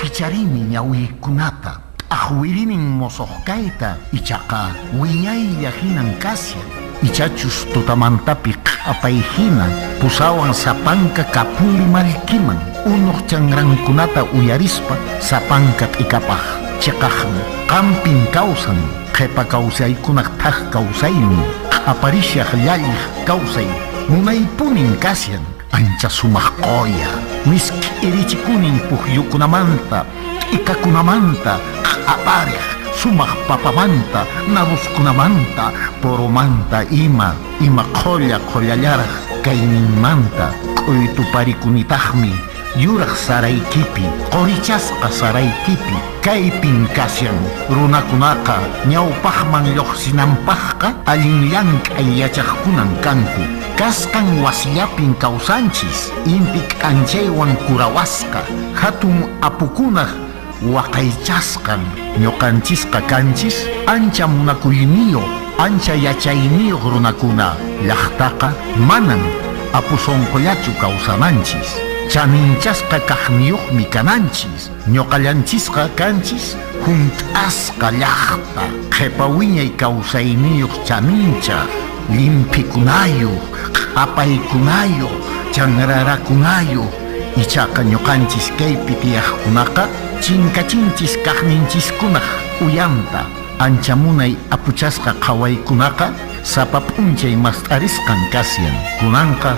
Kicharini ñawiykunata ahuirinin mosoqkayta ichaqa wiñaylla hinan kasyan ichachus tutamantapi q'apayhina pusawan sapanka kapuli malkiman unuq chanrankunata uyarispa sapanka t'ikapaq chiqaqmi qampin kawsan qhipa kawsaykunaq thaq kawsaymi q'aparishaq llalliq kawsay munaypunin kasyan ancha sumaq qoya miski irichikunin pukyukunamanta t'ikakunamanta q'apariq sumaq papamanta naruskunamanta poromanta ima qollallaraq kayninmanta q'uytuparikunitaqmi yuraq saraykipi qorichasqa saraykipi kaypin kasyan runakunaqa ñawpaqman lluqsinanpaqqa allin llank'ay yachaqkunan kanku kasqan wasiyapin kawsanchis inti k'anchaywan kurawasqa hatun apukunaq waqaychasqan ñuqanchisqa kanchis ancha munakuyniyuq ancha yachayniyuq runakuna llaqtaqa manan apusonqollachu kawsananchis chaninchasqa kaqniyuqmi kananchis ñuqallanchisqa kanchis hunt'asqa llaqta qhipa wiñay kawsayniyuq chaninchaq limpikunayuq q'apaykunayuq chanrarakunayuq ichaqa ñuqanchis kaypi tiyaqkunaqa chinkachinchis kaqninchiskunaq uyanta ancha munay apuchasqa qhawaykunaqa sapa p'unchay mast'arisqan kasyan kunanqa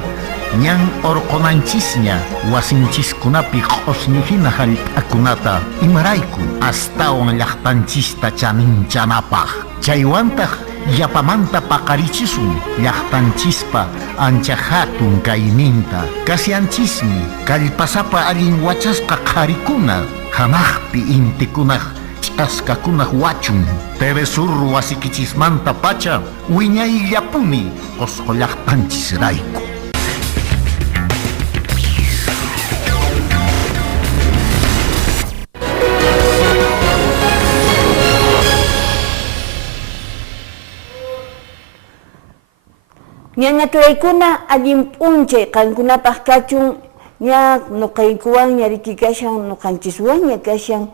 ñan orqonanchisña wasinchiskunapi q'usñihina hallp'akunata imarayku astawan llaqtanchista chaninchanapaq chaywantaq yapamanta paqarichisun llaqtanchispa ancha hatun kayninta kasyanchismi kallpasapa allin wachasqa qharikuna hanaqpi intikunaq ch'askakunaq wachun TV Sur wasikichismanta pacha wiñayllapuni qusqu llaqtanchisrayku. Ñañaturaykuna allin p'unchay qankunapaq kachun ña nuqaykuwan ñarikikashan nuqanchiswanña kashan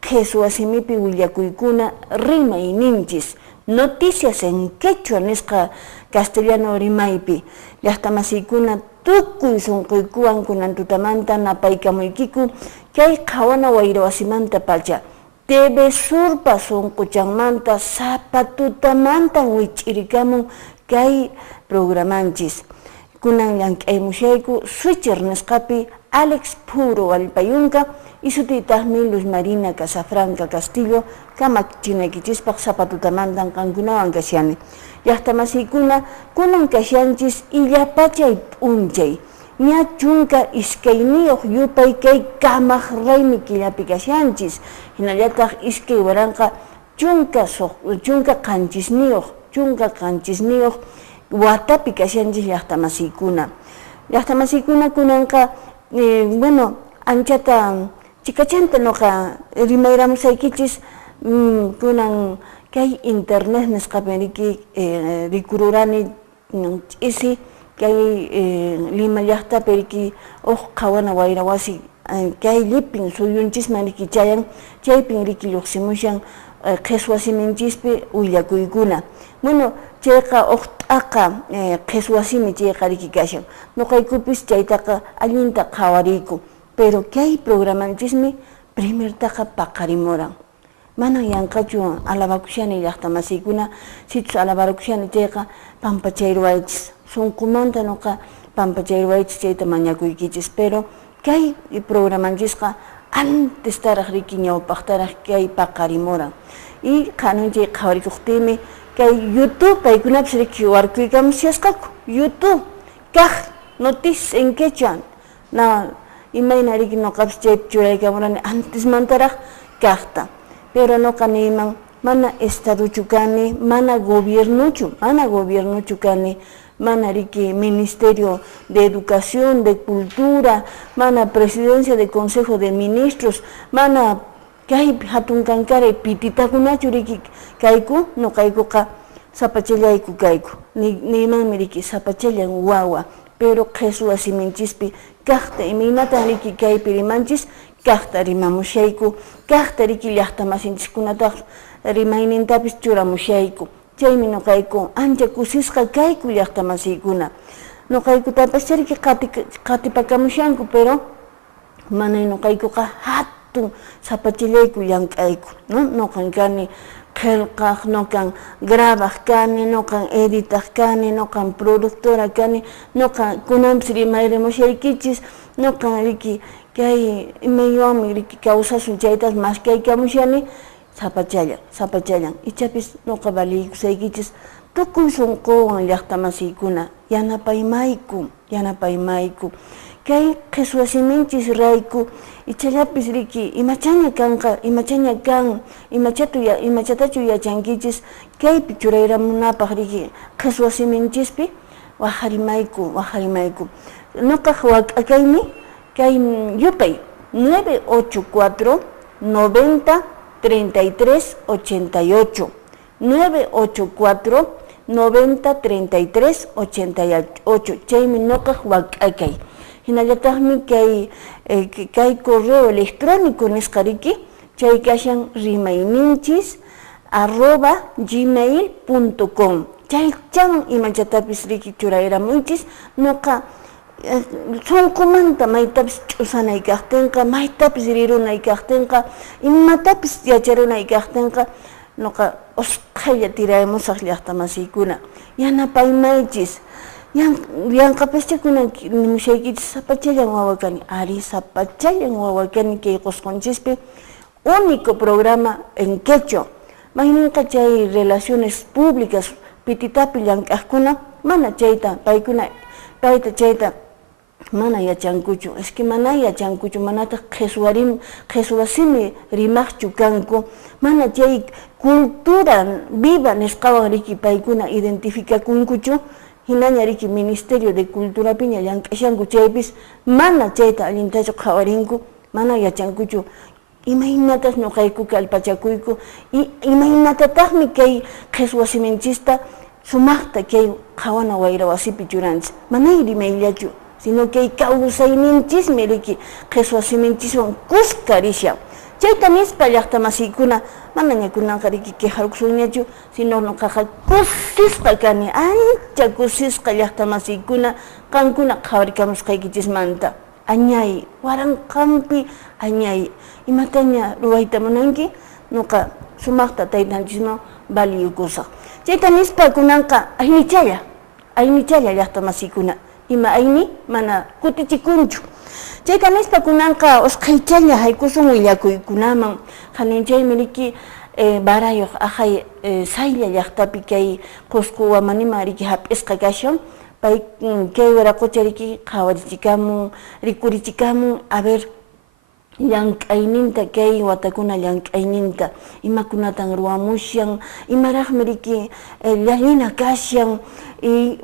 qhis wasimipi willakuykuna rimayninchis noticias en quechua nisqa castellano rimaypi llaqtamasiykuna tukuy sunquykuwan kunan tutamanta napaykamuykiku kay qhawana wayra wasimanta pacha TV Surpa sunquchanmanta sapa tutamantan wich'irikamun kay programanchis kunan llank'aymushayku Switcher nisqapi Alex Puro Alpayunka isutitaqmi Luz Marina Casafranca Castillo kamachinaykichispaq sapatutamantan qankunawan kasyani llaqtamasiykuna kunan kasyanchis illapachay p'unchay ña chunka iskayniyuq yupay kay kamaq raymi killapi kasyanchis hinallataq iskay waranqa chunka qanchisniyuq watapi kasyanchis llaqtamasiykuna kunanqa bueno anchata chikachanta nuqa rimayramusaykichis kunan kay internet nisqapi rikururani ch'isi kay Lima llaqtapi riki qhawana wayra wasi kay llipin suyunchisman riki chayan chaypin riki lluqsimushan qhis wasiminchispi willakuykuna bueno chayqa t'aqa qhis wasimi chayqa riki kashan nuqaykupis chaytaqa allinta qhawariyku pero kay programanchismi primertaqa paqarimuran manan yanqachu alabakushani llaqtamasiykuna situs alabarakushani chayqa pampachayruwaychis sunqumanta nuqa pampachayruwaychis chayta mañakuykichis pero kay programanchisqa antes taraq riki ñawpaqtaraq kay paqarimuran y qhanunchay qhawarikuqtimi kay YouTube paykunapis riki warkuykamusyasqaku YouTube kaq noticias en quechua na imayna riki nuqapis chaypi churaykamurani antesmantaraq kaqta pero nuqa niyman mana estadochu kani mana gobiernochu kani mana riki Ministerio de Educación, de Cultura, mana Presidencia de Consejo de Ministros, mana kay hatun kankaray pititakunachu riki kayku nuqaykuqa sapachallayku kayku niymanmi riki sapachallan wawa pero qhis wasiminchispi kaqta imaynatan riki kaypi rimanchis kaqta rimamushayku, kaqta riki llaqtamasinchikkunataq rimaynintapis churamushayku. Chaymi ñuqayku ancha kusisqa kayku llaqtamasiykuna. Ñuqaykutapas chariki qatipakamushanku, pero mana ñuqaykuqa hatun sapachillayku llank'ayku, ¿no? Ñuqan kani qillqaq, ñuqan grabaq kani, ñuqan editaq kani, ñuqan productora kani, ñuqan kunanpis rimayrimushaykichis, ñuqan riki kay imaywanmi riki kawsasun chaytas maskaykamushani sapachallan. Ichapis ñuqa valiykusaykichis tukuy sunquwan llaqtamasiykuna yanapaymayku. Kay qhichwa siminchis rayku ichallapis riki imachaña kanqa, imachaña kan, imachatachu yachankichis kaypi churayramunapaq riki qhichwa siminchispi waqharimayku. Ñuqaq wak'akaymi kay yupay 984 90 33 88 984 90 33 88 chaymi ñuqaq wak'akay. Hinallataqmi kay correo electrónico nisqa riki, chay kashan rimayninchis@gmail.com. Chaychaman imachatapis riki churayramunchis, ñuqa sunqumanta maytapis ch'usanay kaqtinqa, maytapis rirunay kaqtinqa, imatapis yacharunay kaqtinqa, ñuqa usqhaylla tiraymusaq llaqtamasiykuna yanapaymaychis. Yanqapischa kunan nimushaykichis sapachallan wawa kani, ari sapachallan wawa kani kay qusqunchikpi único programa en quechua. Mayninqa chay relaciones públicas pititapi llank'aqkuna mana chayta payta chayta mana yachankuchu, es que mana yachankuchu, manataq qhichwasimi rimaqchu kanku, mana chay cultura viva nisqawan riki paykuna identificakunkuchu, hinaña riki Ministerio de Cultura piña llank'ashanku chaypis mana chayta allintachu qhawarinku, mana yachankuchu imaynatas ñuqayku kallpachakuyku, imaynatataqmi kay qhichwa siminchista sumaqta kay qhawana wayra wasipi churanchis, manay rimayllachu, sino kay kawsayninchismi riki qhichwa siminchiswan kuska risha. Chayta nispa llaqtamasiykuna mana ñakunanqa riki qiharkusunñachu, sino ñuqaqa kusisqa kani, ancha kusisqa llaqtamasiykuna qankuna qhawarikamusqaykichismanta. Añay, waranqanpi añay, imataña ruwayta munanki, ñuqa sumaqta taytanchisman valiyukusaq. Chayta nispa kunanqa aynichalla llaqtamasiykuna, ima ayni mana kutichikunchu. Chayta nispa kunanqa usqhaychalla haykusun willakuykunaman, haninchaymi riki barayuq aqhay saylla llaqtapi kay Qusqu Wamanima riki hap'isqa kashan, pay kay wiraqucha riki qhawarichikamun, rikurichikamun, a ver llank'ayninta kay watakuna llank'ayninta imakunatan ruwamushan, imaraqmi riki llallina kashan, y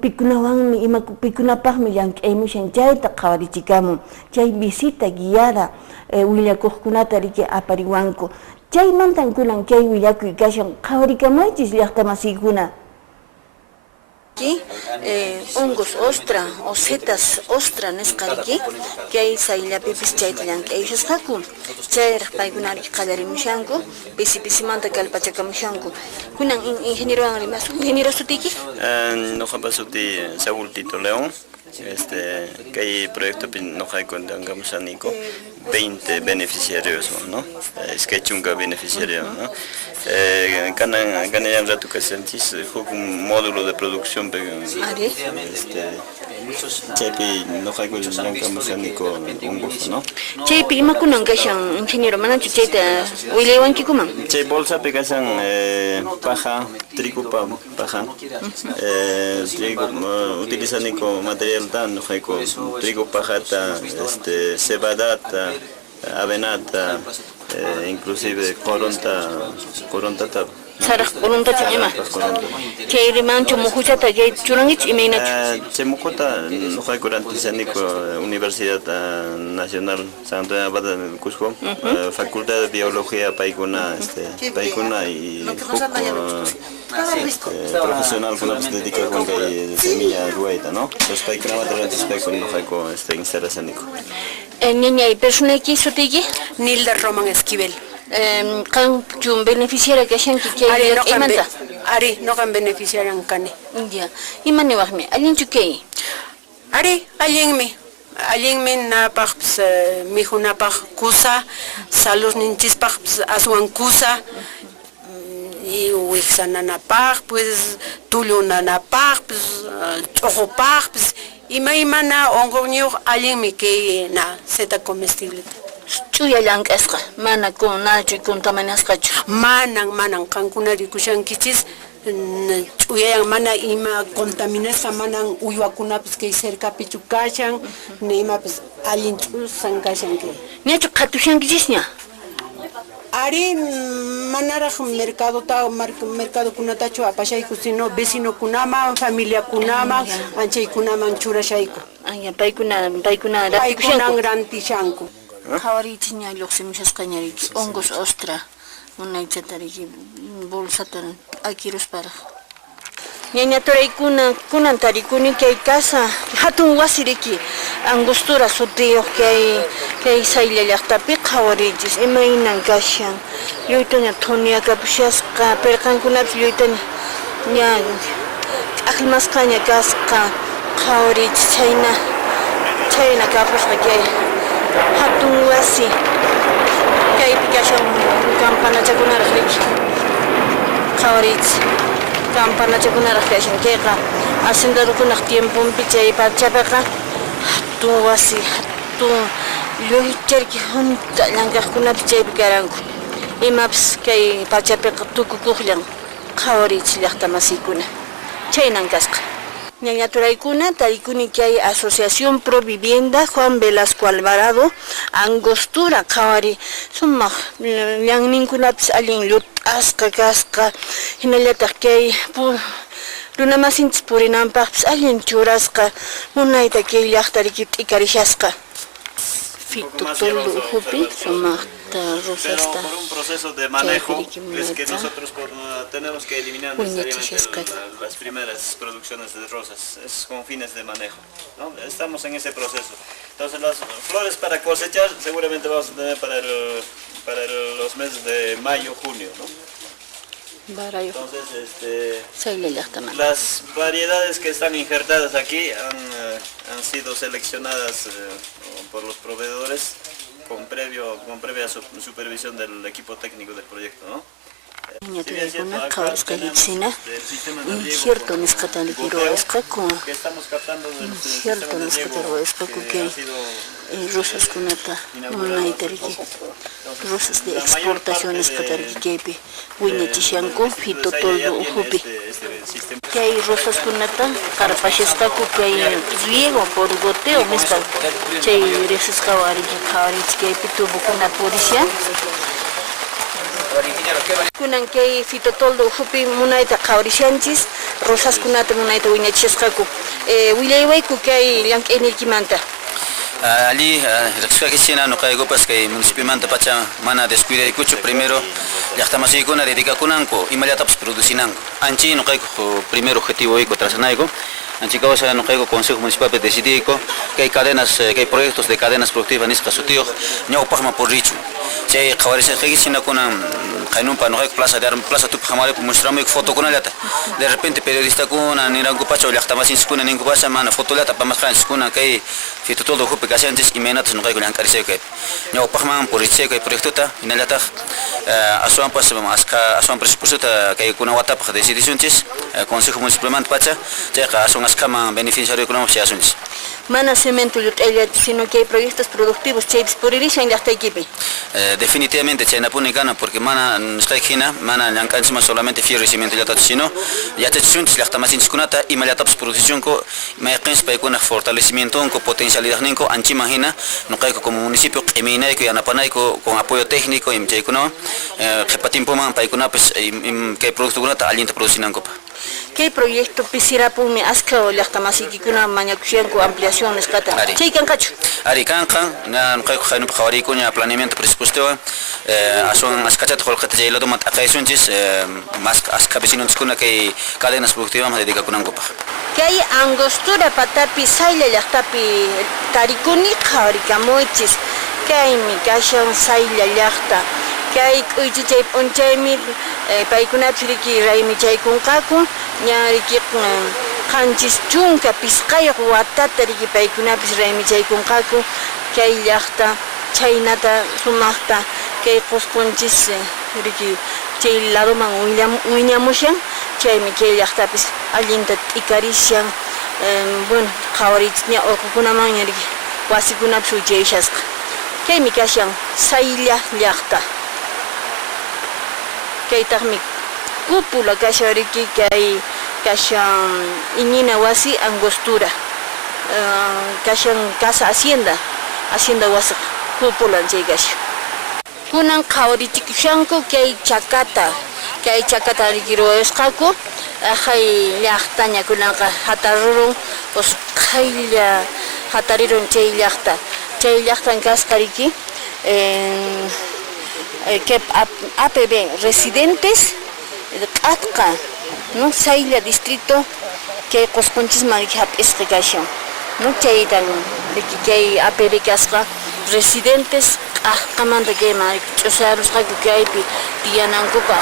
pikunawanmi pikunapaqmi llank'aymushan chayta qhawarichikamun, chay visita guiada willakuqkunata riki apariwanku. Chaymantan kunan kay willakuy kashan qhawarikamaychis llaqtamasiykuna. Hongos ostra o setas ostra nisqariki kay sayllapipis chayta llank'ayushasqaku, chayraq paykunariki qallarimushanku, pisimanta kallpachakamushanku. Kunan ingeniero sutiki? Ñuqapa suti Saúl Tito León. Kay proyecto noqayku dangamusaniku 20 beneficiarios, ¿no? Es que chunga beneficiario, ¿no? Ganan rato que sentís un módulo de producción chaypi noqayku dangamusaniku un gusto, ¿no? Chaypi imakunan kashan ingeniero manachu chayta willaywankikuman? Chay bolsapi kashan paja, trigo paja, trigo utilizaniku material noqayku trigo pajata, cebadata, avenata, inclusive corontata Saraq quluntachu ima. Chayri manchu muhuchata kay churangichu imaynachu. Chemukuta nuqaykurantisaniku Universidad Nacional Santo Abad del Cusco, Facultad de Biología paykuna y profesional kuna se dedica con que semilla rueda, ¿no? Los paykuna materrantes paykuna nuqayku instalasaniku. Niña, ¿y persona que sutigi? Nilda Roman Esquivel. Kan chum beneficiaria kashanki kay imanta. Ari no kan beneficiaran kane. Ya. Imani wahmi alin chukay. Ari allinmi napaq mijunapaq kusa salud ninchispaq aswan kusa y wiksananapaq pues tulunanapaq pues ch'uqupaq pues imana onqoñuq allinmi kay na seta comestible. Chuya llank'asqa mana kunachu kuntamanasqachu. Manan kankuna rikushankichis chuyan mana ima contaminasqa manan uywakunapas kay cercapi kashan neymapas allin ch'usan kashan kay. Ñachu qhatushankichisña. Ari manaraq mercadokunatachu apashayku sino vecinokunaman, familiakunaman, anchaykunaman churashayku. Aya paykuna Paykunan rantishanku. Qhawariyta ña lluqsimushasqañariki hongos ostra munaychatariki bolsata akirusparaq. Ñañaturaykuna kunan tarikuni kay casa hatun wasiriki Angostura sutiyuq kay saylla llaqtapi qhawariychis imaynan kashan lluytaña thuniaka pushasqa pirqankunapi lluytaña ña aqlmasqaña kasqa qhawariychis chayna kapusqa kay hatun wasi kaypi kashan campanachakunaraq riki qhawariychis campanachakunaraq kashan kayqa hacendarukunaq tiempunpi chay pachapiqa hatun wasi hatun lluycharki junta llankaqkunapi chaypi karanku imapas kay pachapiqa tukukuqllan qhawariychis llaqta masiykuna chaynan kasqa. Ñañaturaykuna tarikuni kay Asociación Pro Vivienda Juan Velasco Alvarado Angostura qhawari sumaq llanninkunapis allin llut'asqa kasqa hinallataq kay runamasinchis purinanpaqpis allin churasqa munayta kay llaqtariki t'ikarisasqa fitutullu uhupi sumaqta rusasta por un proceso de manejo es que nosotros tenemos que eliminar necesariamente las primeras producciones de rosas, es con fines de manejo, ¿no? Estamos en ese proceso. Entonces las flores para cosechar seguramente vamos a tener para los meses de mayo, junio, ¿no? Entonces, las variedades que están injertadas aquí han sido seleccionadas por los proveedores con previa supervisión del equipo técnico del proyecto, ¿no? Ñaturaykuna qhawarisqalliksina incierto nisqatan likiruwasqaku incierto nisqata ruwasqaku kay rosaskunata munaytariki rosas de exportación nisqatariki kaypi wiñachishanku fitotoldo uhupi kay rosaskunata qarpashasqaku kay riego por goteo nisqa chay riqsisqa qhawariychis kaypi tubukuna purishan kunan kay fitotoldo uhupi munayta qhawarishanchis rosaskunata munayta wiñachishasqaku willaywayku kay llank'ayniykimanta. Ali riqsisqakishina nuqaykupas kay municipimanta pacha mana descuidaykuchu primero llaqtamasiykuna dedicakunanku imallatapas producinanku anchi nuqayku primer objetivuyku trazanayku anchi causa nuqayku consejo municipalpi decidiyku kay proyectos de cadenas productivas nisqa sutiyuq ñawpaqman purrichu chay qhawarisqakishinakunan qaynunpa nuqayku plaza tupi hamarayku mustramayku fotokunallata de repente periodistakuna nirankupacha llaqtamasinchiskuna ninkupacha mana fotolata apamasqanchiskuna kay fitotoldo uhupi kashanchis imaynatas nuqayku llankarisayku kaypi ñawpaqman purrichayku kay proyectuta hinallataq aswanpas aswan presupuestuta kay kunan watapaq decidisunchis consejo municipalmanta pacha chayqa aswan askaman beneficiariokunaman chayasunchis. mana cemento sino que hay proyectos productivos chaypis puririshan llaqtaykipi. Definitivamente chayna punikana porque mana nisqaykina mana llankancima solamente fierro y cemento llatachu sino yachachishunchis llaqtamasinchikkunata imallatapis produccionko mayqinchis paykuna fortalecimientonko potencialidadninko anchima hina nuqayku como municipio q'iminayku yanapanayku con apoyo técnico y chaykunawan qhipatimpuman paykunapis kay productokunata allinta producinankopa. ¿Qué proyecto pisirapumi aska o llaqtamasiykikuna mañakusyanku ampliación nisqata? Chay kanqachu? Ari kanqan nuqayku qaynupi qawarikuña planeamiento presupuesto aswan askachata qullqita chayladuma t'aqaysunchis aska vecinonchiskuna kay cadenas productivas dedicakunankupaq. Kay Angostura patapi saylla llaqtapi tarikuni qhawarikamunchis kaymi kashan saylla llaqta kay k'uychi chay p'unchaymi paykunapis riki raymichay-kunqaku ñariki qanchis chunka pisqayuq watata riki paykunapis raymichay-kunqaku kay llaqta chaynata sumaqta kay qusqunchis riki chay ladoman wiñamushan chaymi kay llaqtapis allinta t'ikarishan bueno qhawarichisña urqukunaman riki wasikunapis uchayashasqa kaymi kashan saylla llaqta kaytaqmi cúpula kashariki kay kashan iñina wasi Angostura kashan casa hacienda wasi cúpula chay kashan kunan qhawarichikushanku kay chakata riki ruwasqaku hay llaqtaña kunanqa hatarurun qaylla hatarirun chay llaqtan kasqa riki que APB residentes q'atqa no saylla distrito que qusqunchis hap'isqa kashan no chaytan riki kay APB kasqa residentes q'aqamanta kay ch'usarusqaku kaypi tiyanankuqa.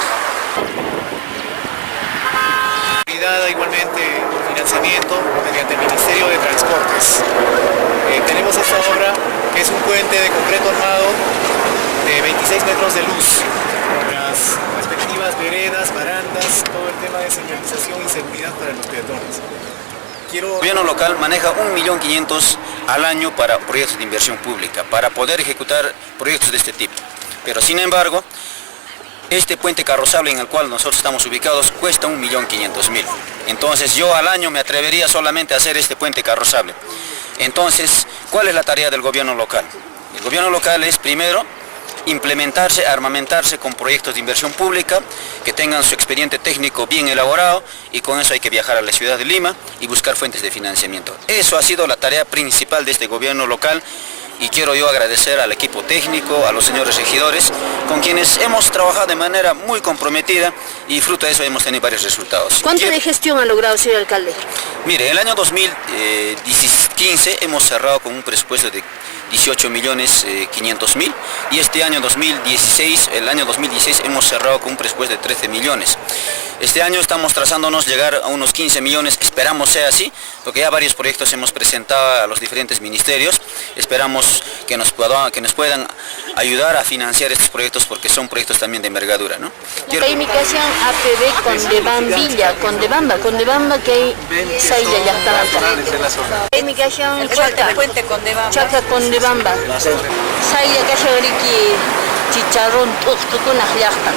Igualmente financiamiento mediante el Ministerio de Transportes. Tenemos esta obra que es un puente de concreto armado de 26 metros de luz, con las respectivas veredas, barandas, todo el tema de señalización y seguridad para los peatones. El gobierno local maneja 1.500.000 al año para proyectos de inversión pública, para poder ejecutar proyectos de este tipo. Pero sin embargo, este puente carrozable en el cual nosotros estamos ubicados cuesta 1.500.000. Entonces yo al año me atrevería solamente a hacer este puente carrozable. Entonces, ¿cuál es la tarea del gobierno local? El gobierno local es primero implementarse, armamentarse con proyectos de inversión pública que tengan su expediente técnico bien elaborado y con eso hay que viajar a la ciudad de Lima y buscar fuentes de financiamiento. Eso ha sido la tarea principal de este gobierno local y quiero yo agradecer al equipo técnico, a los señores regidores, con quienes hemos trabajado de manera muy comprometida y fruto de eso hemos tenido varios resultados. ¿Cuánto de gestión ha logrado, señor alcalde? Mire, el año 2015 hemos cerrado con un presupuesto de 18.500.000 y este año 2016, hemos cerrado con un presupuesto de 13 millones. Este año estamos trazándonos llegar a unos 15 millones, esperamos sea así, porque ya varios proyectos hemos presentado a los diferentes ministerios, esperamos que nos puedan ayudar a financiar estos proyectos porque son proyectos también de envergadura, ¿no? Comunicación APB Condebamba que hay saylla llaqtamanta. Comunicación Chaca Condebamba. Saylla kashariki chicharrón tuqtukunaq llaqta.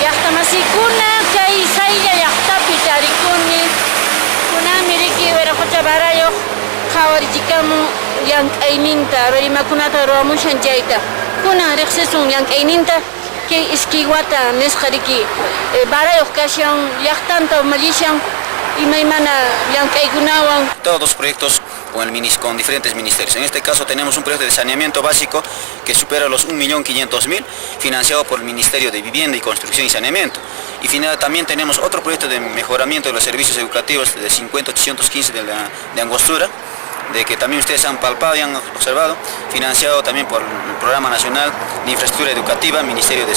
Llaqtamasikuna kay saylla llaqtapi tarikuni kunami riki wiraqucha barayoq qhawarichikamun llank'ayninta rimakunata ruwamushan chayta kunan riqsisun llank'ayninta kay iskiwata nisqa riki barayoq kashan llaqtanta mallishan imaymana llank'aykunawan. Todos los proyectos con diferentes ministerios. En este caso tenemos un proyecto de saneamiento básico que supera los 1.500.000, financiado por el Ministerio de Vivienda y Construcción y Saneamiento. Y también tenemos otro proyecto de mejoramiento de los servicios educativos de 50.815 de Angostura, de que también ustedes han palpado y han observado, financiado también por el Programa Nacional de Infraestructura Educativa, Ministerio de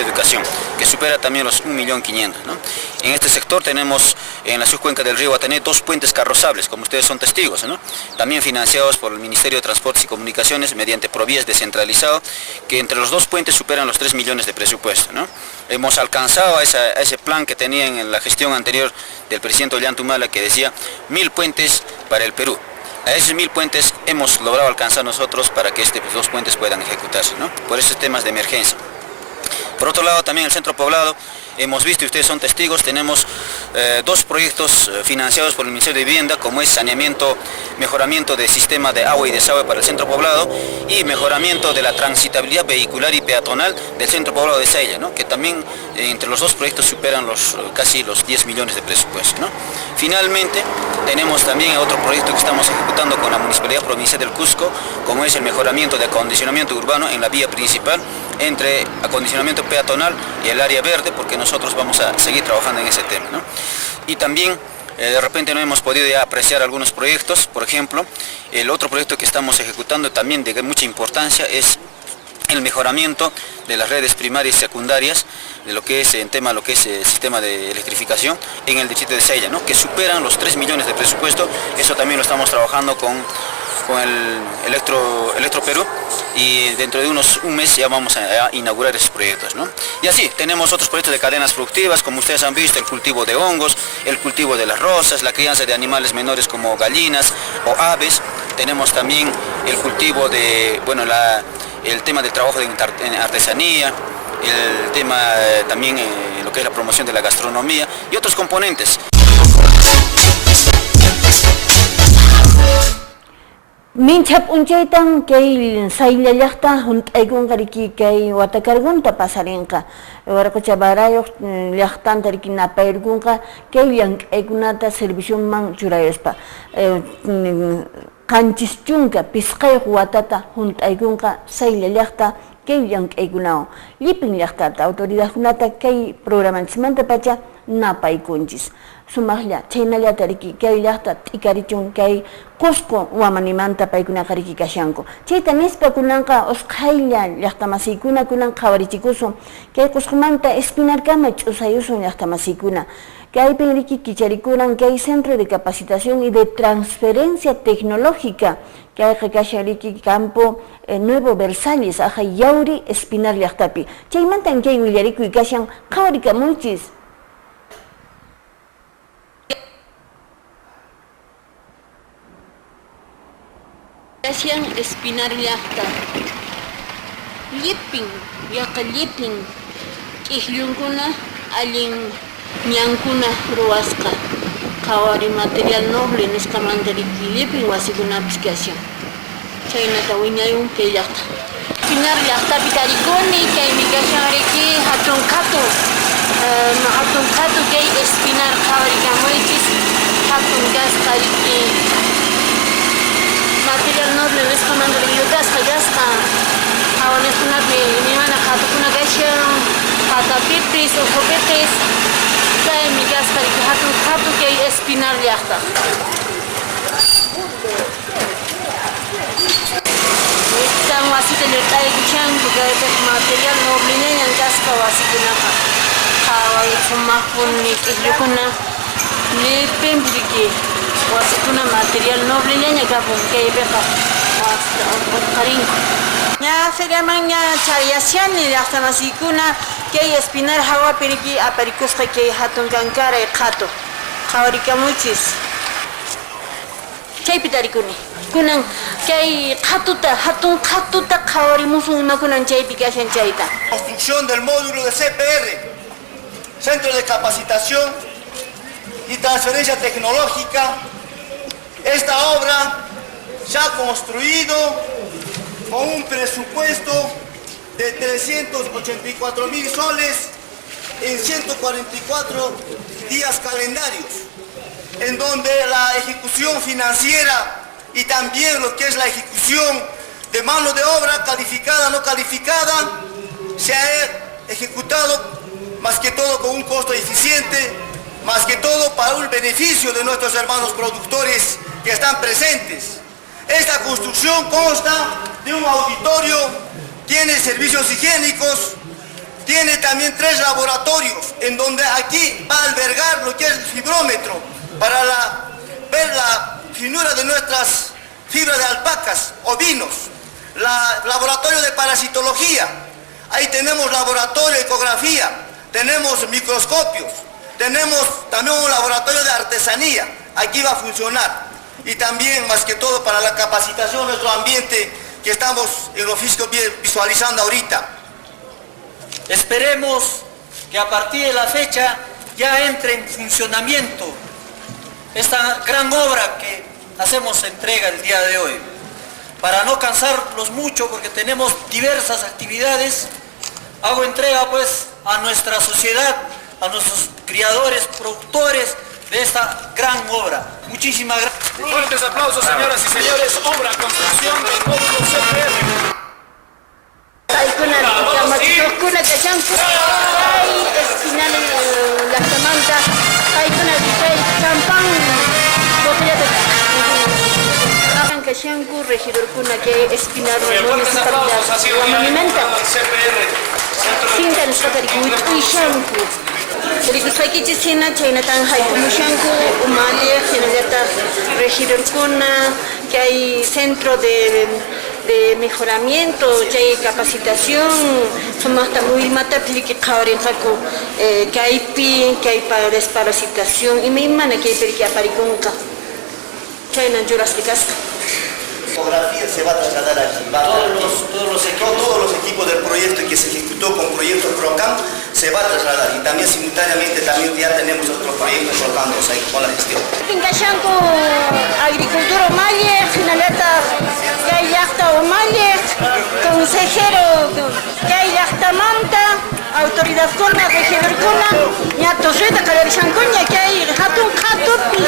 Educación, que supera también los 1.500.000, ¿no? En este sector tenemos en la subcuenca del río Guatané 2 puentes carrozables, como ustedes son testigos, ¿no? También financiados por el Ministerio de Transportes y Comunicaciones mediante Provías descentralizado, que entre los 2 puentes superan los 3 millones de presupuesto, ¿no? Hemos alcanzado a ese plan que tenían en la gestión anterior del presidente Ollanta Humala que decía 1.000 puentes para el Perú. A esos 1000 puentes hemos logrado alcanzar nosotros para que estos 2 puentes puedan ejecutarse, ¿no? Por esos temas de emergencia. Por otro lado, también el centro poblado, hemos visto y ustedes son testigos, tenemos 2 proyectos financiados por el Ministerio de Vivienda, como es saneamiento, mejoramiento del sistema de agua y desagüe para el centro poblado y mejoramiento de la transitabilidad vehicular y peatonal del centro poblado de Sailla, ¿no? Que también entre los 2 proyectos superan casi los 10 millones de presupuesto, ¿no? Finalmente, tenemos también otro proyecto que estamos ejecutando con la Municipalidad Provincial del Cusco, como es el mejoramiento de acondicionamiento urbano en la vía principal entre acondicionamiento peatonal y el área verde, porque nosotros vamos a seguir trabajando en ese tema, ¿no? Y también de repente no hemos podido ya apreciar algunos proyectos. Por ejemplo, el otro proyecto que estamos ejecutando también de mucha importancia es el mejoramiento de las redes primarias y secundarias de lo que es el sistema de electrificación en el distrito de Sailla, ¿no? Que superan los 3 millones de presupuesto. Eso también lo estamos trabajando con el Electro Perú, y dentro de un mes ya vamos a inaugurar esos proyectos, ¿no? Y así, tenemos otros proyectos de cadenas productivas, como ustedes han visto, el cultivo de hongos, el cultivo de las rosas, la crianza de animales menores como gallinas o aves. Tenemos también el cultivo de, el tema del trabajo en artesanía, el tema también lo que es la promoción de la gastronomía y otros componentes. Minchap unchaytan kay Sailla llaqta hunt'aykunqa riki kay watakargunta pasarinqa Waraqucha Barayoq llaqtanta riki napayrikunqa kay llank'aykunata serviciunman churayaspa qanchis chunka pisqayuq watata hunt'aykunqa Sailla llaqta kay llank'aykunawan llipin llaqtata autoridadkunata kay programanchismanta pacha napaykunchis sumaqlla chaynallata riki kay llaqta t'ikarichun kay Cusco wamanimanta paykunaqa riki kashanku chayta nispa kunanqa usqhaylla llaqtamasiykuna kunan qhawarichikusun kay Cuscomanta Espinarkama ch'usayusun llaqtamasikuna kaypi riki kicharikuran kay Centro de Capacitación y de Transferencia Tecnológica kayqa kasha riki Campo Nuevo Versalles aja Yauri Espinar llaqtapi chaymantan kay willarikuy kashan qhawarikamunchis Kashan Espinar llaqta llipin k'ikllukuna allin ñankuna ruwasqa qhawari material noble nisqamanta riki llipin wasikunapis kashan chaynata wiñayun kay llaqta Espinar llaqtapi tarikuni kaymi kashan riki hatun qhatu kay Espinar qhawarikamunchis hatun kasqa riki material noble nisqamanta yutasqa kasqa qhawaniqkunapi nimana qhatukuna kashan qhatapitis uqupitis kaymi kasqa riki hatun qhatu kay Espinar llaqta Tan wasita llut'aykushanku kaypik material noble ñañan kasqa wasikunaqa qhaway sumaqpuni k'ikllukuna llipinpi riki wasikuna material noble ñaña kapun kaypiqa qharinku ña feriaman ña chariyashani llaqtamasiykuna kay Espinar hawapi riki aparikusqa kay hatun kankaray qhatu qhawarikamunchis chaypi tarikuni kunan kay hatun qhatuta qhawarimusun imakunan chaypi kashan chayta Construcción del módulo de CPR, Centro de Capacitación y Transferencia Tecnológica. Esta obra se ha construido con un presupuesto de 384.000 soles en 144 días calendarios, en donde la ejecución financiera y también lo que es la ejecución de mano de obra calificada, no calificada, se ha ejecutado más que todo con un costo eficiente, más que todo para el beneficio de nuestros hermanos productores que están presentes. Esta construcción consta de un auditorio, tiene servicios higiénicos, tiene también 3 laboratorios, en donde aquí va a albergar lo que es el fibrómetro para ver la finura de nuestras fibras de alpacas, ovinos, laboratorio de parasitología, ahí tenemos laboratorio de ecografía, tenemos microscopios, tenemos también un laboratorio de artesanía, aquí va a funcionar. y también, más que todo, para la capacitación de nuestro ambiente que estamos en lo físico visualizando ahorita. Esperemos que a partir de la fecha ya entre en funcionamiento esta gran obra que hacemos entrega el día de hoy. Para no cansarlos mucho, porque tenemos diversas actividades, hago entrega pues a nuestra sociedad, a nuestros criadores, productores de esta gran obra. Muchísimas gracias. Fuertes aplausos, señoras y señores. Obra, construcción del módulo CPR. Regidor Kuna que espinar la monumenta sinta nuestra caricuit shanku caricuit que chisina china tan hay como shanku umalia generata regidor Kuna que hay centro de mejoramiento, que hay capacitación, somos muy mata que caben jaco que hay para desparasitación y me imagino que hay perique apariconca china jurásticas. Fotografía se va a trasladar aquí. Todos los equipos del proyecto que se ejecutó con proyecto PROCAM se va a trasladar y también simultáneamente también ya tenemos otros proyectos trabajando ahí con la gestión. Pincachanco agricultura Omalle, Finaleta Gayacta Omalle, consejero Gayacta autoridad Kuna, regidor Kuna, ñato Rita Calerchancoña que hay hatun hatupi.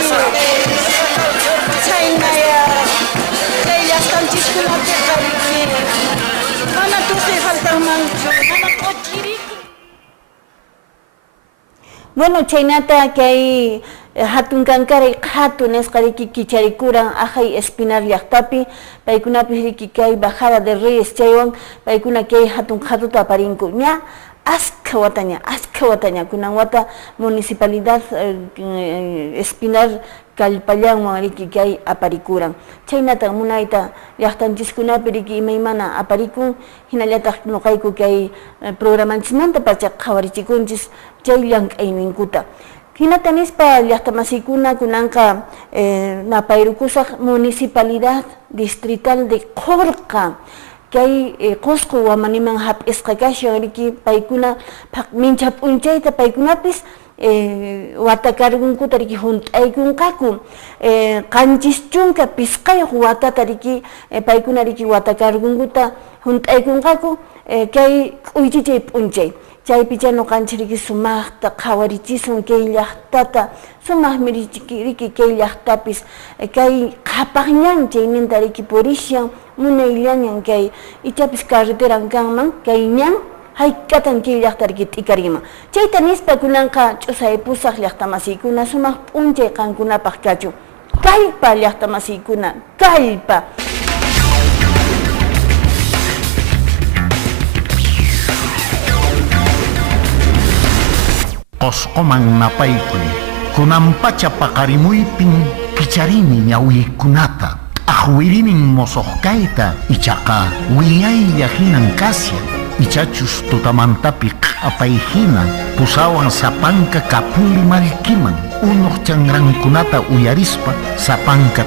Bueno, chaynata que hay hatun kankara hatun esqariki kicharikuran ajay espinar llaqtapi paykunapi riki kay bajada de Reyes chaywan paykuna kay hatun hatuta aparinku ña aska wataña kunan wata municipalidad espinar kallpallanwan riki kay aparikuran chaynata munayta llaqtanchiskunapi riki imaymana aparikun hinallataq nuqayku kay programanchismanta pacha qhawarichikunchis chay llank'ayninkuta hinata nispa llaqtamasikuna kunanqa napayrukusaq municipalidad distrital de Qorqa kay Qusqu Wamaniman hap'isqa kashan riki paykuna mincha p'unchayta paykunapis watakargunkuta riki hunt'aykunqaku qanchis chunka pisqayuq watata riki paykuna riki watakargunkuta hunt'aykunqaku kay q'uychichay p'unchay chaypicha nuqanchis riki sumaqta qhawarichisun kay llaqtata sumaqmi riki kay llaqtapis kay qhapaqñan chayninta riki purishan munayllañan kay ichapis carreteran kanman kay ñan hayk'atan kay llaqta riki t'ikariman chayta nispa kunanqa ch'usaipusaq llaqtamasiykuna sumaq p'unchay qankunapaq kachu kallpa llaqtamasiykuna kallpa Qosqoman napaykuy kunampacha paqarimuypin kicharini ñawiykunata ahwirinin mosoqkayta ichaqa wiñaylla hinan kasyan ichachus tutamantapi q'apayhina pusawan sapanka kapuli malkiman unuq chanrankunata uyarispa sapanka